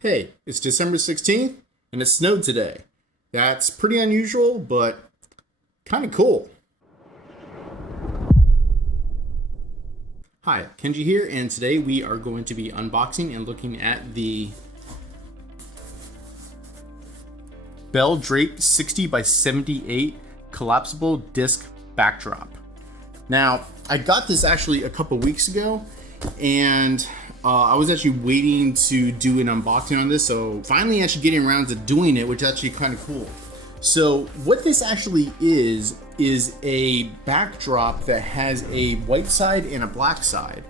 Hey, it's December 16th and it snowed today. That's pretty unusual, but kind of cool. Hi, Kenji here, and today we are going to be unboxing and looking at the Belle Drape 60 by 78 collapsible disc backdrop. Now, I got this actually a couple weeks ago, and I was actually waiting to do an unboxing on this, so finally actually getting around to doing it, which is actually kind of cool. So what this actually is a backdrop that has a white side and a black side,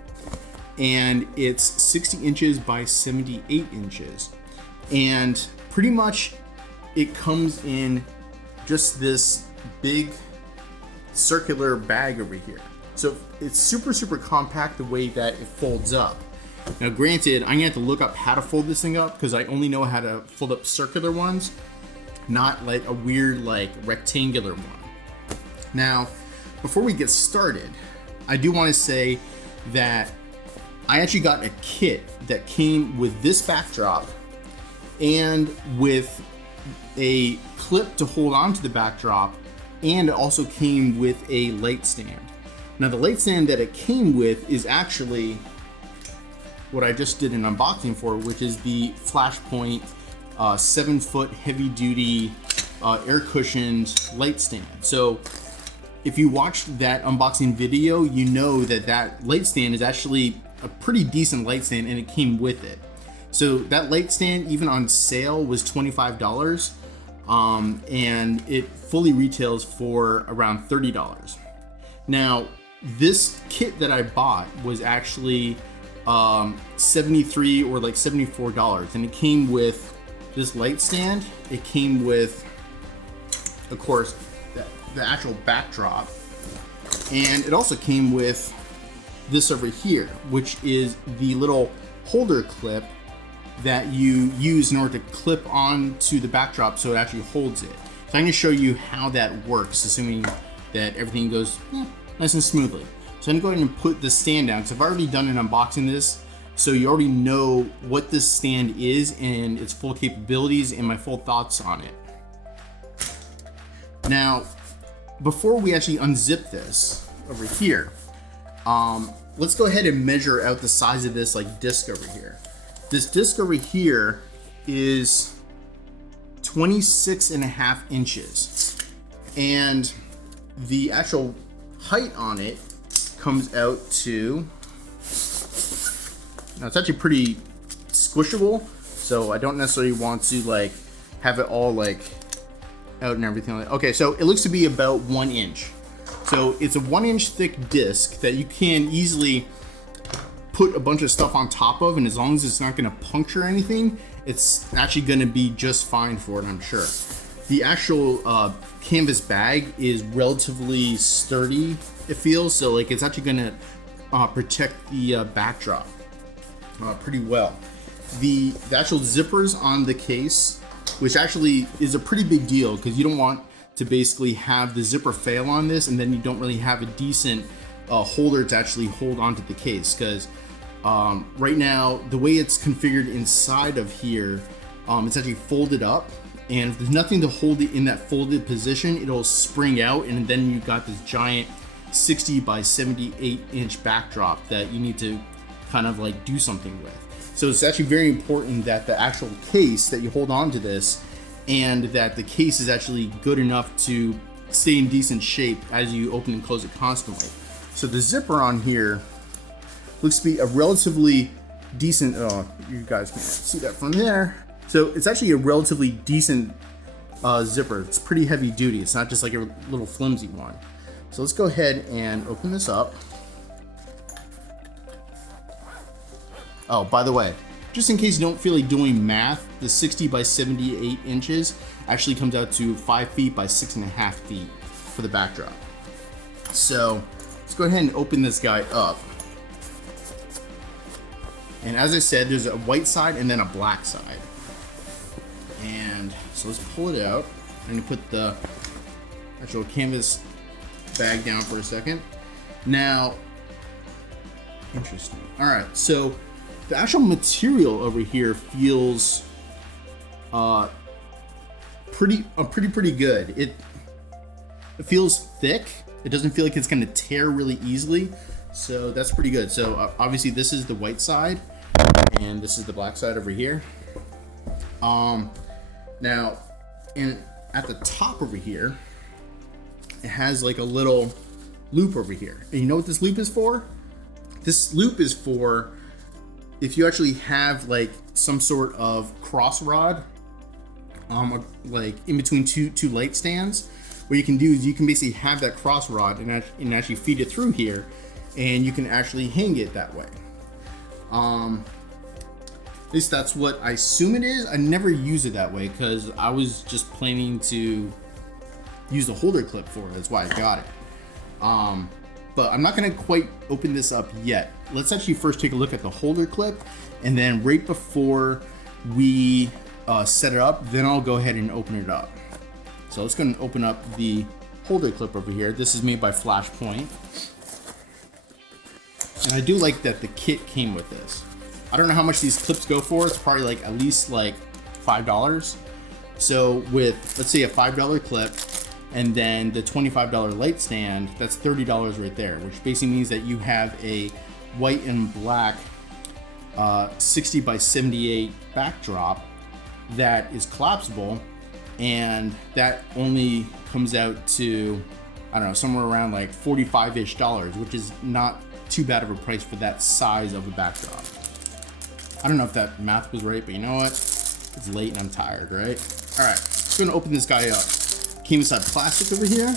and it's 60 inches by 78 inches, and pretty much it comes in just this big circular bag over here. So it's super compact the way that it folds up. Now granted, I'm gonna have to look up how to fold this thing up because I only know how to fold up circular ones, not like a weird like rectangular one. Now, before we get started, I do want to say that I actually got a kit that came with this backdrop and with a clip to hold on to the backdrop, and it also came with a light stand. Now the light stand that it came with is actually what I just did an unboxing for, which is the Flashpoint 7-foot heavy duty air cushioned light stand. So if you watched that unboxing video, you know that that light stand is actually a pretty decent light stand, and it came with it. So that light stand, even on sale, was $25, and it fully retails for around $30. Now, this kit that I bought was actually $73 or like $74, and it came with this light stand. It came with, of course, the actual backdrop, and it also came with this over here, which is the little holder clip that you use in order to clip onto the backdrop so it actually holds it. So I'm going to show you how that works, assuming that everything goes nice and smoothly. So I'm going to go ahead and put the stand down, because I've already done an unboxing this, so you already know what this stand is and its full capabilities and my full thoughts on it. Now, before we actually unzip this over here, let's go ahead and measure out the size of this like disc over here. This disc over here is 26.5 inches, and the actual height on it comes out to, now it's actually pretty squishable, so I don't necessarily want to like have it all like out and everything. Okay, so it looks to be about 1 inch. So it's a 1 inch thick disc that you can easily put a bunch of stuff on top of, and as long as it's not going to puncture anything, it's actually going to be just fine for it, I'm sure. The actual canvas bag is relatively sturdy, it feels, so like it's actually going to protect the backdrop pretty well. The actual zippers on the case, which actually is a pretty big deal, because you don't want to basically have the zipper fail on this and then you don't really have a decent holder to actually hold onto the case, because right now the way it's configured inside of here, it's actually folded up, and if there's nothing to hold it in that folded position, it'll spring out, and then you've got this giant 60 by 78 inch backdrop that you need to kind of like do something with. So it's actually very important that the actual case that you hold on to this, and that the case is actually good enough to stay in decent shape as you open and close it constantly. So the zipper on here looks to be a relatively decent, you guys can't see that from there. So it's actually a relatively decent zipper. It's pretty heavy duty. It's not just like a little flimsy one. So let's go ahead and open this up. Oh, by the way, just in case you don't feel like doing math, the 60 by 78 inches actually comes out to 5 feet by 6.5 feet for the backdrop. So let's go ahead and open this guy up. And as I said, there's a white side and then a black side. And so let's pull it out. I'm gonna put the actual canvas bag down for a second. Now, interesting. All right, so the actual material over here feels pretty good. It feels thick. It doesn't feel like it's going to tear really easily, so that's pretty good. So obviously this is the white side, and this is the black side over here. Now, at the top over here, it has like a little loop over here. And you know what this loop is for? This loop is for if you actually have like some sort of cross rod, like in between two light stands. What you can do is you can basically have that cross rod and actually feed it through here, and you can actually hang it that way. At least that's what I assume it is. I never use it that way because I was just planning to use the holder clip for it. That's why I got it. But I'm not gonna quite open this up yet. Let's actually first take a look at the holder clip, and then right before we set it up, then I'll go ahead and open it up. So let's go and open up the holder clip over here. This is made by Flashpoint. And I do like that the kit came with this. I don't know how much these clips go for. It's probably like at least like $5. So with, let's say, a $5 clip and then the $25 light stand, that's $30 right there, which basically means that you have a white and black 60 by 78 backdrop that is collapsible, and that only comes out to, I don't know, somewhere around like $45-ish, which is not too bad of a price for that size of a backdrop. I don't know if that math was right, but you know what? It's late and I'm tired, right? All right, let's go and open this guy up. Came inside plastic over here.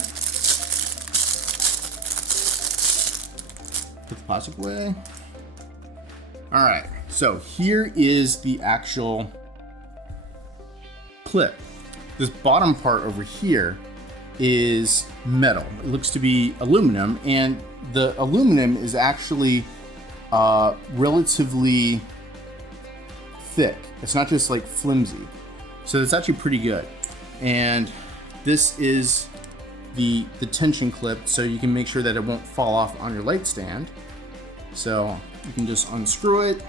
Put the plastic away. All right, so here is the actual clip. This bottom part over here is metal. It looks to be aluminum, and the aluminum is actually relatively thick. It's not just like flimsy. So it's actually pretty good. And this is the tension clip, so you can make sure that it won't fall off on your light stand. So you can just unscrew it,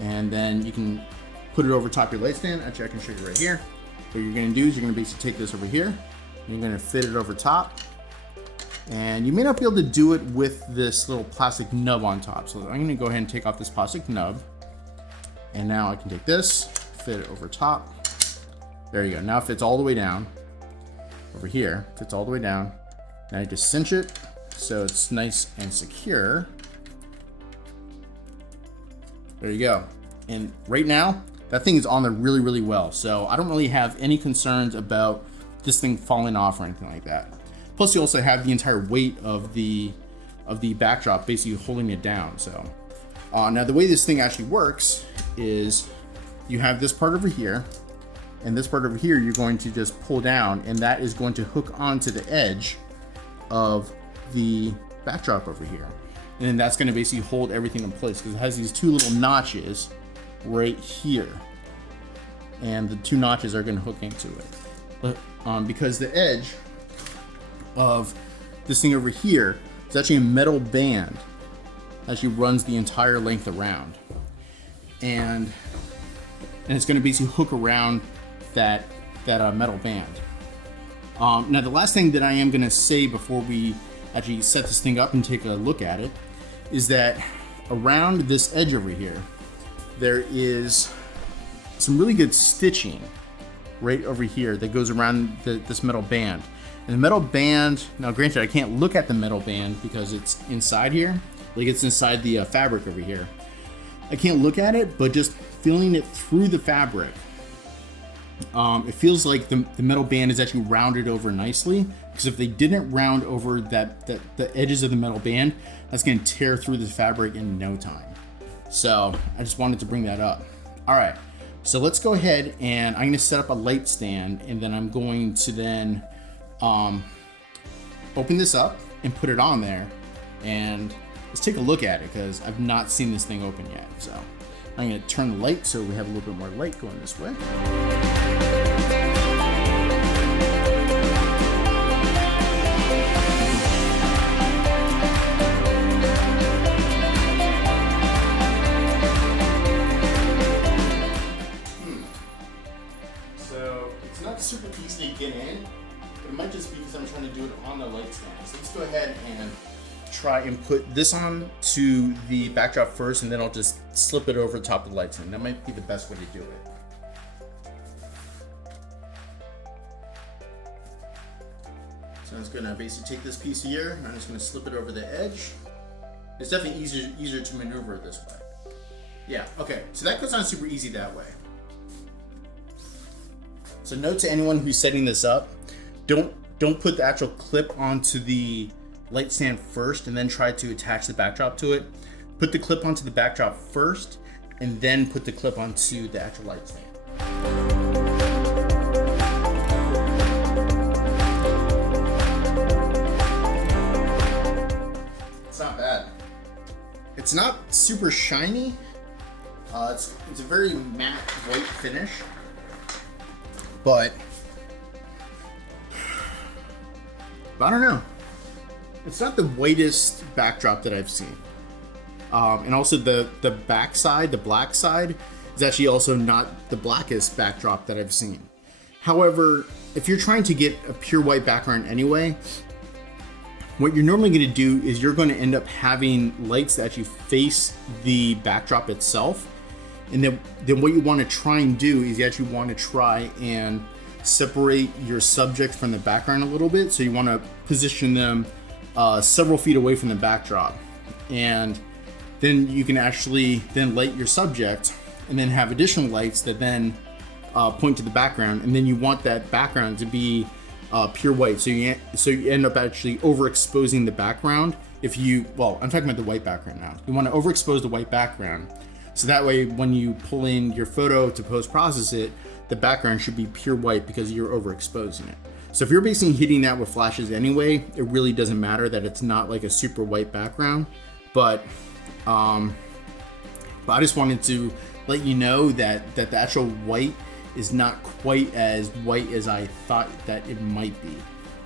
and then you can put it over top of your light stand. Actually, I can show you right here. What you're gonna do is you're gonna basically take this over here, and you're gonna fit it over top. And you may not be able to do it with this little plastic nub on top. So I'm gonna go ahead and take off this plastic nub. And now I can take this, fit it over top. There you go. Now it fits all the way down. Over here, fits all the way down. Now you just cinch it so it's nice and secure. There you go. And right now, that thing is on there really, really well. So I don't really have any concerns about this thing falling off or anything like that. Plus you also have the entire weight of the backdrop basically holding it down. So now the way this thing actually works is you have this part over here, and this part over here you're going to just pull down, and that is going to hook onto the edge of the backdrop over here. And then that's going to basically hold everything in place because it has these two little notches right here. And the two notches are going to hook into it. But because the edge of this thing over here is actually a metal band that actually runs the entire length around. And it's going to basically hook around that metal band. Now the last thing that I am going to say before we actually set this thing up and take a look at it is that around this edge over here there is some really good stitching right over here that goes around this metal band. And the metal band, now granted I can't look at the metal band because it's inside here, like it's inside the fabric over here. I can't look at it, but just feeling it through the fabric, it feels like the metal band is actually rounded over nicely, because if they didn't round over the edges of the metal band, that's going to tear through the fabric in no time. So I just wanted to bring that up. All right, so let's go ahead and I'm going to set up a light stand, and then I'm going to then open this up and put it on there, and let's take a look at it because I've not seen this thing open yet. So I'm going to turn the light so we have a little bit more light going this way. super easy to get in, but it might just be because I'm trying to do it on the light stand. So let's go ahead and try and put this on to the backdrop first, and then I'll just slip it over the top of the light stand. That might be the best way to do it. So I'm just gonna basically take this piece here, and I'm just gonna slip it over the edge. It's definitely easier to maneuver this way. Yeah, okay, so that goes on super easy that way. So note to anyone who's setting this up, don't put the actual clip onto the light stand first and then try to attach the backdrop to it. Put the clip onto the backdrop first and then put the clip onto the actual light stand. It's not bad. It's not super shiny. It's a very matte white finish, but I don't know. It's not the whitest backdrop that I've seen. And also the back side, the black side, is actually also not the blackest backdrop that I've seen. However, if you're trying to get a pure white background anyway, what you're normally going to do is you're going to end up having lights that actually face the backdrop itself. And then what you want to try and do is you actually want to try and separate your subject from the background a little bit. So you want to position them several feet away from the backdrop, and then you can actually then light your subject and then have additional lights that then point to the background, and then you want that background to be pure white, so you end up actually overexposing the background. I'm talking about the white background now. You want to overexpose the white background, so that way when you pull in your photo to post-process it, the background should be pure white because you're overexposing it. So if you're basically hitting that with flashes anyway, it really doesn't matter that it's not like a super white background. But I just wanted to let you know that the actual white is not quite as white as I thought that it might be.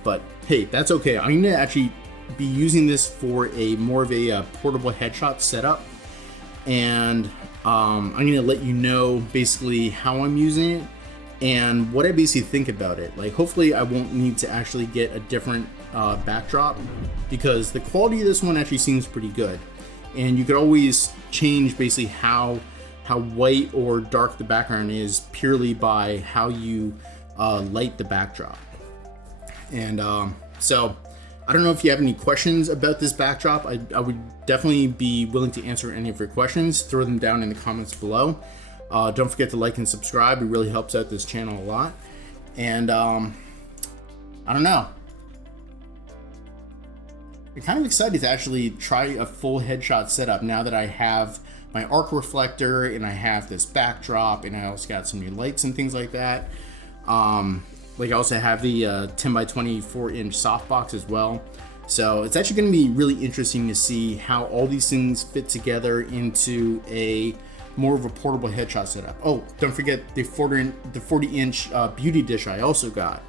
But hey, that's okay. I'm gonna actually be using this for more of a portable headshot setup, and I'm gonna let you know basically how I'm using it and what I basically think about it. Like, hopefully I won't need to actually get a different backdrop, because the quality of this one actually seems pretty good, and you could always change basically how white or dark the background is purely by how you light the backdrop. And so I don't know if you have any questions about this backdrop. I would definitely be willing to answer any of your questions. Throw them down in the comments below. Don't forget to like and subscribe. It really helps out this channel a lot. And I don't know. I'm kind of excited to actually try a full headshot setup now that I have my arc reflector and I have this backdrop, and I also got some new lights and things like that. Like, I also have the 10 by 24 inch softbox as well. So it's actually going to be really interesting to see how all these things fit together into a more of a portable headshot setup. Oh, don't forget the 40 inch beauty dish I also got.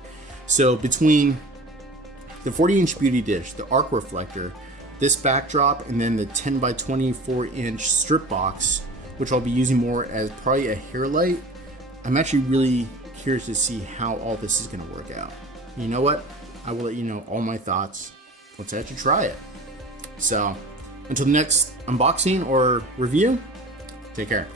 So between the 40 inch beauty dish, the arc reflector, this backdrop, and then the 10 by 24 inch strip box, which I'll be using more as probably a hair light, I'm actually really curious to see how all this is going to work out. You know what? I will let you know all my thoughts once I actually try it. So until the next unboxing or review, take care.